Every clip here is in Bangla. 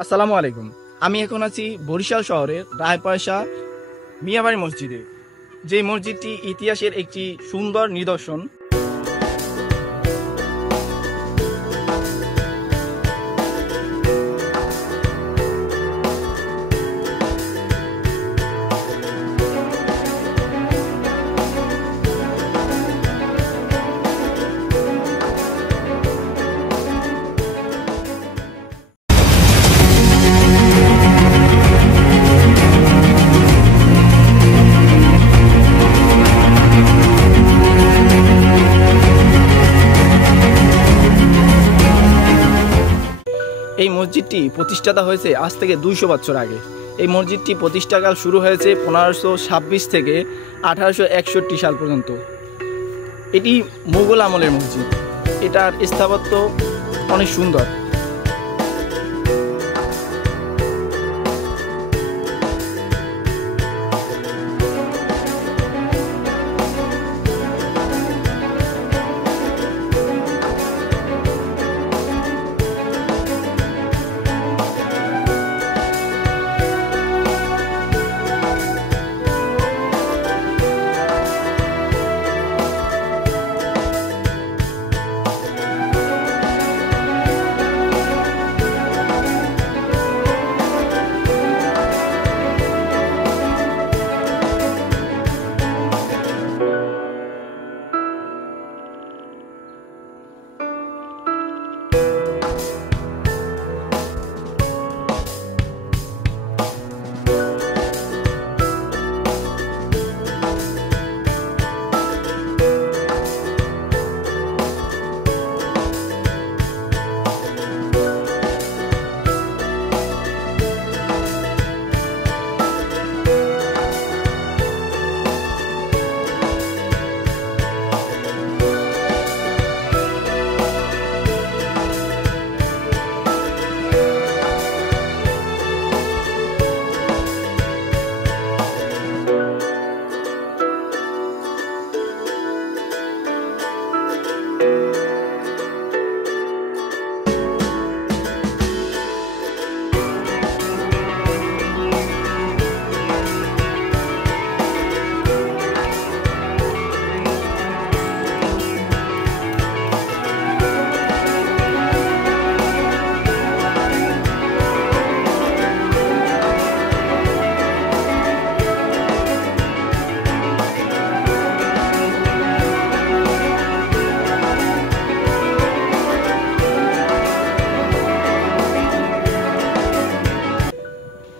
আসসালামু আলাইকুম। আমি এখন আছি বরিশাল শহরের রায়পয়সা মিয়াবাড়ি মসজিদে, যে মসজিদটি ইতিহাসের একটি সুন্দর নিদর্শন। এই মসজিদটি প্রতিষ্ঠাতা হয়েছে আজ থেকে 200 বছর আগে। এই মসজিদটি প্রতিষ্ঠাকাল শুরু হয়েছে 1526 থেকে 1861 সাল পর্যন্ত। এটি মুঘল আমলের মসজিদ। এটার স্থাপত্য অনেক সুন্দর।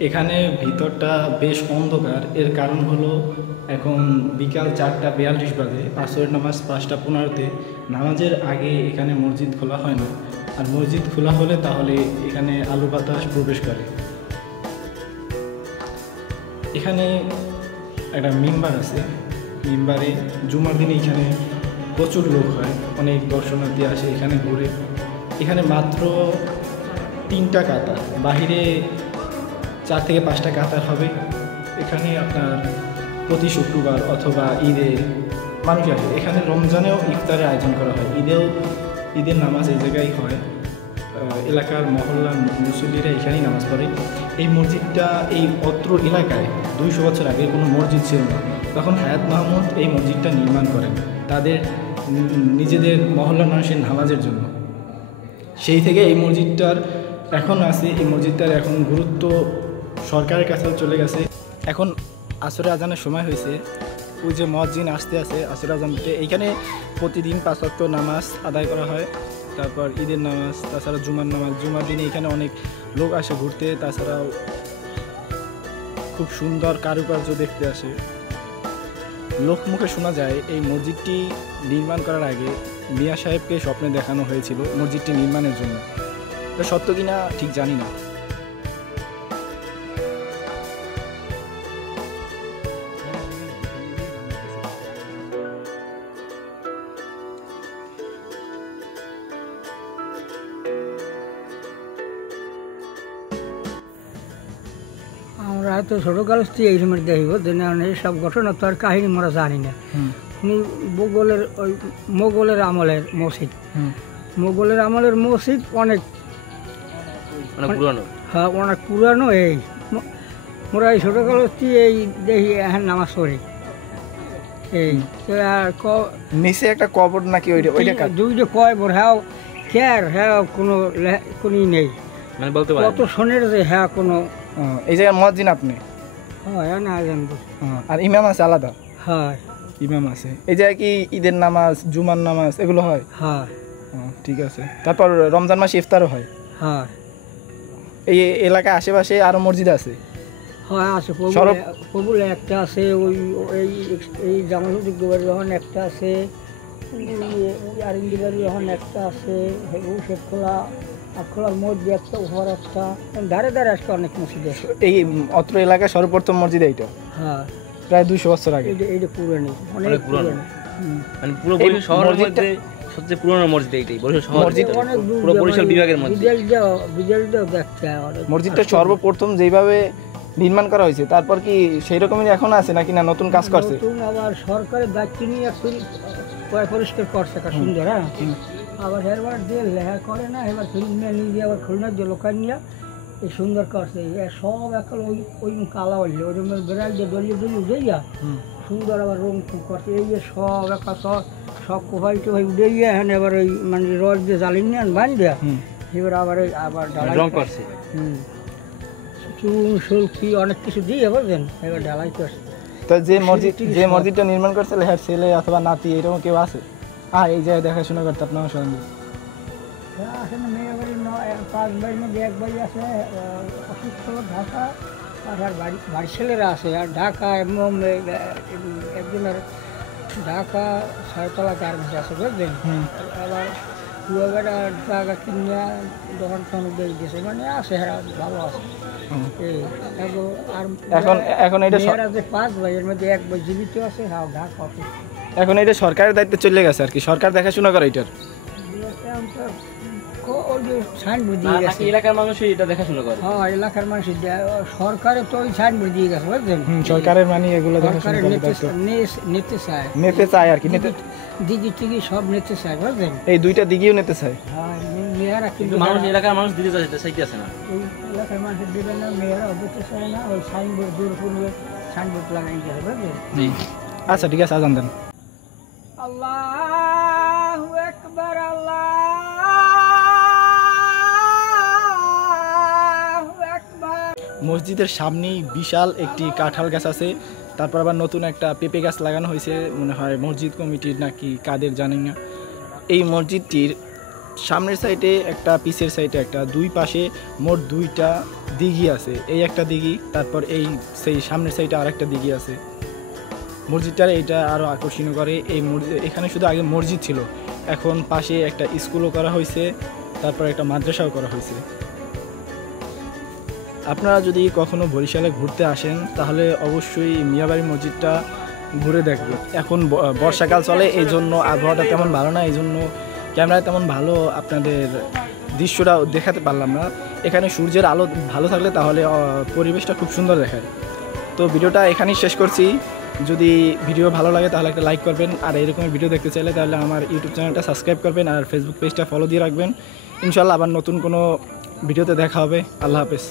এখানে ভিতরটা বেশ অন্ধকার। এর কারণ হলো এখন বিকাল 4:42 বাজে। আসরের নামাজ 5:15-তে। নামাজের আগে এখানে মসজিদ খোলা হয় না। আর মসজিদ খোলা হলে তাহলে এখানে আলো বাতাস প্রবেশ করে। এখানে একটা মিম্বার আছে। মিম্বারে জুমার দিনে এখানে প্রচুর লোক হয়, অনেক দর্শনার্থী আসে এখানে ঘুরে। এখানে মাত্র 3টা কাতার, বাহিরে 4 থেকে 5টা কাতার হবে। এখানে আপনার প্রতি শুক্রবার অথবা ঈদে মানুষ আসে। এখানে রমজানেও ইফতারের আয়োজন করা হয়, ঈদের নামাজ এই জায়গায় হয়। এলাকার মহল্লার মুসল্লিরা এখানেই নামাজ পড়ে। এই মসজিদটা এই অত্র এলাকায় 200 বছর আগে কোনো মসজিদ ছিল না। তখন হায়াত মাহমুদ এই মসজিদটা নির্মাণ করেন তাদের নিজেদের মহল্লার মানুষের নামাজের জন্য। সেই থেকে এই মসজিদটার এখন আছে। এই মসজিদটার এখন গুরুত্ব সরকারের কাছেও চলে গেছে। এখন আসরে আজানের সময় হয়েছে। ওই যে মুয়াজ্জিন আসতে আছে আসরে আজান দিতে। এইখানে প্রতিদিন 5 ওয়াক্ত নামাজ আদায় করা হয়। তারপর ঈদের নামাজ, তাছাড়া জুমার নামাজ। জুমার দিনে এখানে অনেক লোক আসে ঘুরতে। তাছাড়াও খুব সুন্দর কারুকার্য দেখতে আসে। লোকমুখে শোনা যায় এই মসজিদটি নির্মাণ করার আগে মিয়া সাহেবকে স্বপ্নে দেখানো হয়েছিল মসজিদটি নির্মাণের জন্য। এটা সত্য কিনা ঠিক জানি না। আমরা হয়তো ছোটোকাল থেকে এই সময় দেখিব যে সব ঘটনা তো আর কাহিনী আমরা জানি না। উনি মোগলের আমলের মসজিদ, মোগলের আমলের মসজিদ অনেক পুরানো। হ্যাঁ অনেক পুরানো। এই মোরা এই ছোটোকালস্তি এই দেখি এখন নামাজ পড়ি। এই তো আর নিচে একটা কবর নাকি ওইটা কাট দুইটা কয় বড় হ্যাঁ খেয়ার হ্যাঁ কোনো নেই, মানে বলতে পারেন কত শোনের যে হ্যাঁ কোনো। এই জায়গায় মুয়াজ্জিন আপনি? হ্যাঁ না জানবো। আর ইমাম আছে আলাদা? হ্যাঁ ইমাম আছে। এই জায়গায় কি ঈদের নামাজ, জুমার নামাজ এগুলো হয়? হ্যাঁ ঠিক আছে। তারপর রমজান মাসে ইফতারও হয়? হ্যাঁ। এই এলাকায় আশেপাশে আরো মসজিদ আছে? হ্যাঁ আছে, কবুলে একটা আছে, ওই এই এই জামালুদ্দিন বাড়ি যখন একটা আছে, আরিন্দি বাড়ি যখন একটা আছে, শেখখোলা খোলার মসজিদ একটা, ঘর একটা, ধারে ধারে আজকে অনেক মসজিদ আছে। এই অত্র এলাকায় সর্বপ্রথম মসজিদ এইটা? হ্যাঁ প্রায় 200 বছর আগে। এইটা পুরনো, অনেক পুরনো। মানে পুরো বরিশাল শহরের মধ্যে সবচেয়ে পুরনো মসজিদ এইটাই, বরিশাল শহর মসজিদ অনেক দূর, পুরো বরিশাল বিভাগের মধ্যে বিদেশটাও দেখতে অনেক। মসজিদটা সর্বপ্রথম যেভাবে নির্মাণ করা হয়েছে তারপর কি সেই রকমই এখন আছে নাকি না নতুন কাজ করছে? নতুন আবার সরকারের দায়িত্ব নিয়ে পরিষ্কার করছে, সুন্দর। হ্যাঁ আবার এবার দিয়ে লেখা করে না, এবার খুলনা নিয়ে আবার খুলনার যে লোকাল নিয়ে এই সুন্দর করছে। সব এখন ওই কালা হইলে ওই বেড়াল যে দলিয়ে দলিয়ে উঠেইয়া সুন্দর আবার রং করছে। এই যে সব একটা সব কোভাই টোভাই উঠে গিয়ে এখন এবার ওই মানে রড দিয়ে জ্বালিয়ে নিয়ে বান দেয়া, এবার আবার ওই আবার রং করছে। চুন সুলকি অনেক কিছু দিয়ে বুঝলেন, এবার ঢালাই করছে। তো যে মসজিদটা নির্মাণ করছে লেহার ছেলে অথবা নাতি এরকম কেউ আছে? এই জায়গায় দেখাশোনা করতে আপনার সঙ্গে? আসলে মেয়ে বাড়ির 5 বাড়ির মধ্যে 1 বাড়ি আছে অসুস্থ, ঢাকা। আর বাড়ির ছেলেরা আছে আর ঢাকা, একজনের ঢাকা 6তলা গার্মেন্টস আছে বুঝলেন। আবার কুয়াবেড়া জায়গা কিনে দোকান টোকান দিয়ে গেছে, মানে আছে এরা ভালো আছে। এখন এটা 5 ভাইয়ের মধ্যে 1 ভাই জীবিত আছে, হ্যাঁ ঢাকা অসুস্থ। এখন এটা সরকারের দায়িত্বে চলে গেছে আর কি, সরকার দেখাশোনা করে এটার? এলাকার মানুষ এটা দেখাশোনা করে। হ্যাঁ এলাকার মানুষ সরকারের তো ওই সাইনবোর্ড দিয়ে গেছে বুঝলেন। সরকারের মানে এগুলো নিতে চায় আর কি, দিদি টিকি সব নিতে চায় বুঝলেন। এই দুইটা দিকেও নিতে চায়। হ্যাঁ মেয়েরা কিন্তু এলাকার মানুষ দিতে চাইতেছে না, ওই এলাকার মানুষ দিবে না, মেয়েরা দিতে চায় না। ওই সাইনবোর্ড দূর করলে সাইনবোর্ড লাগাই যাবে বুঝলেন। আচ্ছা ঠিক আছে, আজান দেন। আল্লাহু আকবার, মসজিদের সামনেই বিশাল একটি কাঁঠাল গাছ আছে, তারপর আবার নতুন একটা পেঁপে গাছ লাগানো হয়েছে, মনে হয় মসজিদ কমিটির নাকি কাদের জানি না। এই মসজিদটির সামনের সাইডে একটা, পিছের সাইডে একটা, দুই পাশে মোট 2টা দিঘি আছে। এই একটা দিঘি, তারপর সেই সামনের সাইডে আরেকটা দিঘি আছে। মসজিদটার এইটা আরও আকর্ষণীয় করে। এখানে শুধু আগে মসজিদ ছিল, এখন পাশে একটা স্কুলও করা হয়েছে, তারপর একটা মাদ্রাসাও করা হয়েছে। আপনারা যদি কখনো বরিশালে ঘুরতে আসেন তাহলে অবশ্যই মিয়াবাড়ি মসজিদটা ঘুরে দেখবেন। এখন বর্ষাকাল চলে, এই জন্য আবহাওয়াটা তেমন ভালো না, এই জন্য ক্যামেরায় তেমন ভালো আপনাদের দৃশ্যটা দেখাতে পারলাম না। এখানে সূর্যের আলো ভালো থাকলে তাহলে পরিবেশটা খুব সুন্দর দেখায়। তো ভিডিওটা এখানেই শেষ করছি। যদি ভিডিও ভালো লাগে তাহলে একটা লাইক করবেন, আর এরকম ভিডিও দেখতে চাইলে তাহলে আমার ইউটিউব চ্যানেলটা সাবস্ক্রাইব করবেন, আর ফেসবুক পেজটা ফলো দিয়ে রাখবেন। ইনশাআল্লাহ আবার নতুন কোনো ভিডিওতে দেখা হবে। আল্লাহ হাফেজ।